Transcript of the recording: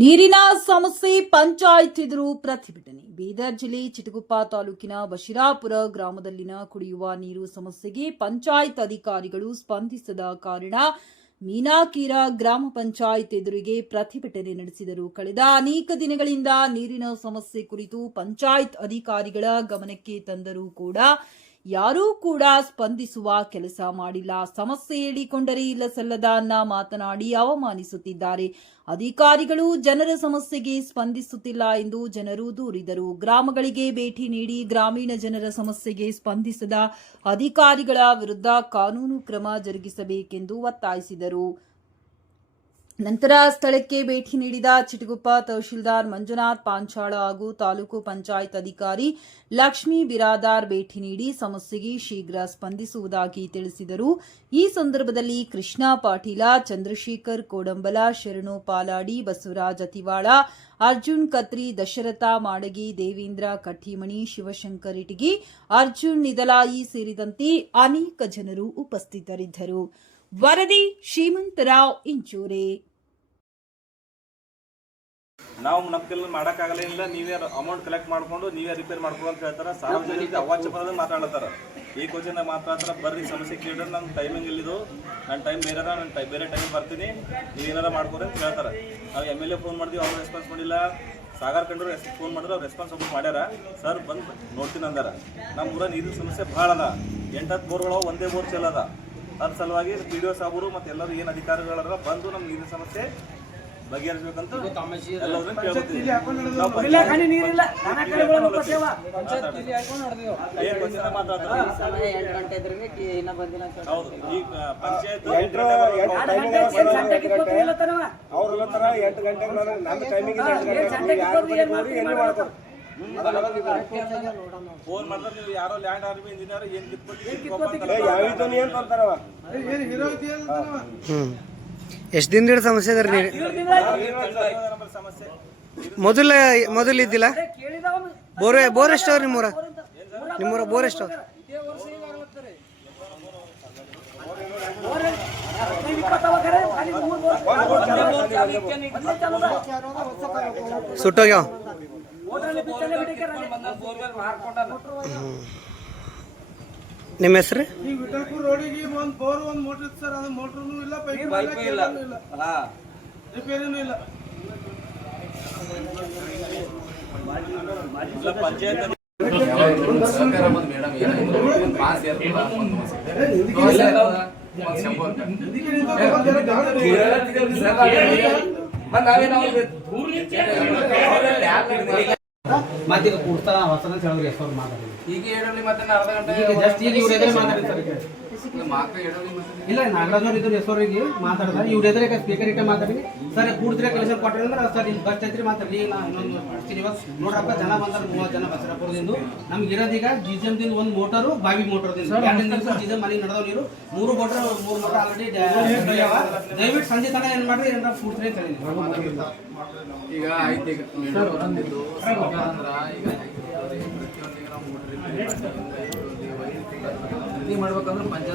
ನೀರಿನ ಸಮಸ್ಯೆ ಪಂಚಾಯತ್ ಎದುರು ಪ್ರತಿಭಟನೆ. ಬೀದರ್ ಜಿಲ್ಲೆ ಚಿಟಗುಪ್ಪ ತಾಲೂಕಿನ ಬಶಿರಾಪುರ ಗ್ರಾಮದಲ್ಲಿನ ಕುಡಿಯುವ ನೀರು ಸಮಸ್ಯೆಗೆ ಪಂಚಾಯತ್ ಅಧಿಕಾರಿಗಳು ಸ್ಪಂದಿಸದ ಕಾರಣ ಮೀನಾಕೀರ ಗ್ರಾಮ ಪಂಚಾಯತ್ ಎದುರಿಗೆ ಪ್ರತಿಭಟನೆ ನಡೆಸಿದರು. ಕಳೆದ ಅನೇಕ ದಿನಗಳಿಂದ ನೀರಿನ ಸಮಸ್ಯೆ ಕುರಿತು ಪಂಚಾಯತ್ ಅಧಿಕಾರಿಗಳ ಗಮನಕ್ಕೆ ತಂದರೂ ಕೂಡ ಯಾರೂ ಕೂಡ ಸ್ಪಂದಿಸುವ ಕೆಲಸ ಮಾಡಿಲ್ಲ. ಸಮಸ್ಯೆ ಹೇಳಿಕೊಂಡರೆ ಇಲ್ಲ ಸಲ್ಲದ ಅನ್ನ ಮಾತನಾಡಿ ಅವಮಾನಿಸುತ್ತಿದ್ದಾರೆ. ಅಧಿಕಾರಿಗಳು ಜನರ ಸಮಸ್ಯೆಗೆ ಸ್ಪಂದಿಸುತ್ತಿಲ್ಲ ಎಂದು ಜನರು ದೂರಿದರು. ಗ್ರಾಮಗಳಿಗೆ ಭೇಟಿ ನೀಡಿ ಗ್ರಾಮೀಣ ಜನರ ಸಮಸ್ಯೆಗೆ ಸ್ಪಂದಿಸದ ಅಧಿಕಾರಿಗಳ ವಿರುದ್ಧ ಕಾನೂನು ಕ್ರಮ ಜರುಗಿಸಬೇಕೆಂದು ಒತ್ತಾಯಿಸಿದರು. ನಂತರ ಸ್ಥಳಕ್ಕೆ ಭೇಟಿ ನೀಡಿದ ಚಿಟಗುಪ್ಪ ತಹಶೀಲ್ದಾರ್ ಮಂಜುನಾಥ್ ಪಾಂಚಾಳ ಹಾಗೂ ತಾಲೂಕು ಪಂಚಾಯತ್ ಅಧಿಕಾರಿ ಲಕ್ಷ್ಮೀ ಬಿರಾದಾರ್ ಭೇಟಿ ನೀಡಿ ಸಮಸ್ಯೆಗೆ ಶೀಘ್ರ ಸ್ಪಂದಿಸುವುದಾಗಿ ತಿಳಿಸಿದರು. ಈ ಸಂದರ್ಭದಲ್ಲಿ ಕೃಷ್ಣ ಪಾಟೀಲ, ಚಂದ್ರಶೇಖರ್ ಕೋಡಂಬಲ, ಶರಣು ಪಾಲಾಡಿ, ಬಸವರಾಜ್ ಅತಿವಾಳ, ಅರ್ಜುನ್ ಕತ್ರಿ, ದಶರಥ ಮಾಡಗಿ, ದೇವೇಂದ್ರ ಕಟ್ಟಿಮಣಿ, ಶಿವಶಂಕರ್ ಇಟಗಿ, ಅರ್ಜುನ್ ನಿದಲಾಯಿ ಸೇರಿದಂತೆ ಅನೇಕ ಜನರು ಉಪಸ್ಥಿತರಿದ್ದರು. ವರದಿ ಶ್ರೀಮಂತರಾವ್ ಇಂಚೂರೆ. ನಾವು ನಮ್ಮ ಕೈಲಿ ಮಾಡೋಕ್ಕಾಗಲಿಲ್ಲ, ನೀವೇ ಅಮೌಂಟ್ ಕಲೆಕ್ಟ್ ಮಾಡ್ಕೊಂಡು ನೀವೇ ರಿಪೇರ್ ಮಾಡ್ಕೊಂಡು ಅಂತ ಹೇಳ್ತಾರೆ. ಸಾರ್ವಜನಿಕ ಅವಾಚ್ಯ ಪದದಲ್ಲಿ ಮಾತಾಡ್ತಾರೆ. ಈ ಕ್ವಶನ್ ಮಾತಾಡ್ತಾರೆ, ಬರ್ರಿ ಸಮಸ್ಯೆ ಕೇಳಿದ್ರೆ ನನ್ನ ಟೈಮಿಂಗ್ ಇಲ್ಲಿದು, ನನ್ನ ಟೈಮ್ ಬೇರೆ ಅದ, ನಾನು ಬೇರೆ ಟೈಮಿಗೆ ಬರ್ತೀನಿ, ನೀವು ಏನಾರ ಮಾಡ್ಕೊರಿ ಅಂತ ಹೇಳ್ತಾರೆ. ನಾವು MLA ಫೋನ್ ಮಾಡಿದ್ವಿ, ಅವ್ರು ರೆಸ್ಪಾನ್ಸ್ ಮಾಡಿಲ್ಲ. ಸಾಗರ್ ಕಂಡ್ರು ಫೋನ್ ಮಾಡಿದ್ರೆ ಅವ್ರು ರೆಸ್ಪಾನ್ಸ್ ಒಬ್ಬರು ಮಾಡ್ಯಾರ. ಸರ್ ಬಂದು ನೋಡ್ತೀನಿ ಅಂದಾರ. ನಮ್ಮ ಊರ ನೀರಿನ ಸಮಸ್ಯೆ ಭಾಳ ಅದ. 8-10 ಬೋರ್ಗಳು ಒಂದೇ ಬೋರ್ ಚೆಲ್ಲದ. ಅದ್ರ ಸಲುವಾಗಿ PDO ಸಾಬರು ಮತ್ತು ಎಲ್ಲರೂ ಏನು ಅಧಿಕಾರಿಗಳಾರ ಬಂದು ನಮ್ಮ ನೀರಿನ ಸಮಸ್ಯೆ ಬಗೆಹರಿಸಬೇಕಂತ ಎಲ್ಲರೂ ಕೇಳ್ಕೊತೀವಿ. ಹೌದು, ಈ ಪಂಚಾಯತ್ 8 ಗಂಟೆಗೆ ಫೋನ್ ಮಾಡಿದ್ರೆ ನೀವು ಯಾರೋ ಲ್ಯಾಂಡ್ ಆರ್ಮಿ ಇಂಜಿನಿಯರ್ ಏನ್ ಎಷ್ಟು ದಿನದ ಸಮಸ್ಯೆ ಅದ ರೀ? ಸಮಸ್ಯೆ ಮೊದಲು ಇದ್ದಿಲ್ಲ. ಬೋರ್ ಎಷ್ಟವ ನಿಮ್ಮೂರ ಬೋರ್ ಎಷ್ಟವ? ಸುಟ್ಟೋಗ್ಯಾವ. ನಿಮ್ಮ ಹೆಸರು? ರೋಡಿಗೆ ಒಂದು ಬೋರ್ ಒಂದು ಮೋಟರ್ ಇತ್ತು ಸರ್. ಅದು ಮೋಟ್ರೂ ಇಲ್ಲ, ಪೈಪ್ ಇಲ್ಲ, ರಿಪೇರಿನೂ ಇಲ್ಲ. ಪಂಚಾಯತ್ ಮತ್ತೆ ಈಗ ಕೂಡ್ತಾ ಹೊಸದ ಹೇಳಿದ್ರಿ ಎಷ್ಟು ಮಾತಾಡಿ ಈಗ ಹೇಳಲಿ ಮತ್ತೆ ಅರ್ಧ ಗಂಟೆ ಈಗ ಜಸ್ಟ್ ಈಗ ಇವ್ರ ಎದುರು ಮಾತಾಡ್ತಾರೆ. ಇಲ್ಲ ನಾಗರಾಜ್ ಇದ್ರು ಹೆಸರಿಗೆ ಮಾತಾಡ್ತಾರೆ. ಇವ್ರ ಎದುರಿಗೆ ಸ್ಪೀಕರ್ ಇಟ್ಟೆ ಮಾತಾಡಿ ಸರ್ ಕೂಡ್ತಿರ ಕೆಲಸ ಕೊಟ್ಟರೆ ಅಂದ್ರೆ ಸರ್ ಇಲ್ಲಿ ಬಸ್ ಐತ್ರಿ ಮಾತಾಡಿ. ನಾ ಇನ್ನೊಂದು ಮಾಡ್ತೀನಿ. ಇವಾಗ ನೋಡ್ರಪ್ಪ ಜನ ಬಂದ್ರೆ 30 ಜನ ಬಸರಾಪುರದಿಂದ ನಮ್ಗೆ ಇರೋದೀಗ ಜಿಜಮ್ದಿಂದ ಒಂದು ಮೋಟರು, ಬಾವಿ ಮೋಟರ್ದಿಂದ 2 ದಿವಸ ಜಿಜಮ್ ಮನೆ ನಡೆದವ್ ನೀರು 3 ಮೋಟರ್ ಆಲ್ರೆಡಿ ದಯವಿಟ್ಟು ಸಂಜೆ ತನಕ ಏನು ಮಾಡ್ರಿ ಏನಾರ ಕೂಡ್ತಿರಿ ಅಂತ ಹೇಳಿ. ಈಗ ಆಯ್ತು. ಈಗ ಬಂದಿದ್ದು ಅಂದ್ರ ಈಗ ಪ್ರತಿಯೊಂದಿಗೆ ನಾವು ಮೋಟರ್ ಮಾಡ್ಬೇಕಂದ್ರೆ ಪಂಚಾಯತ್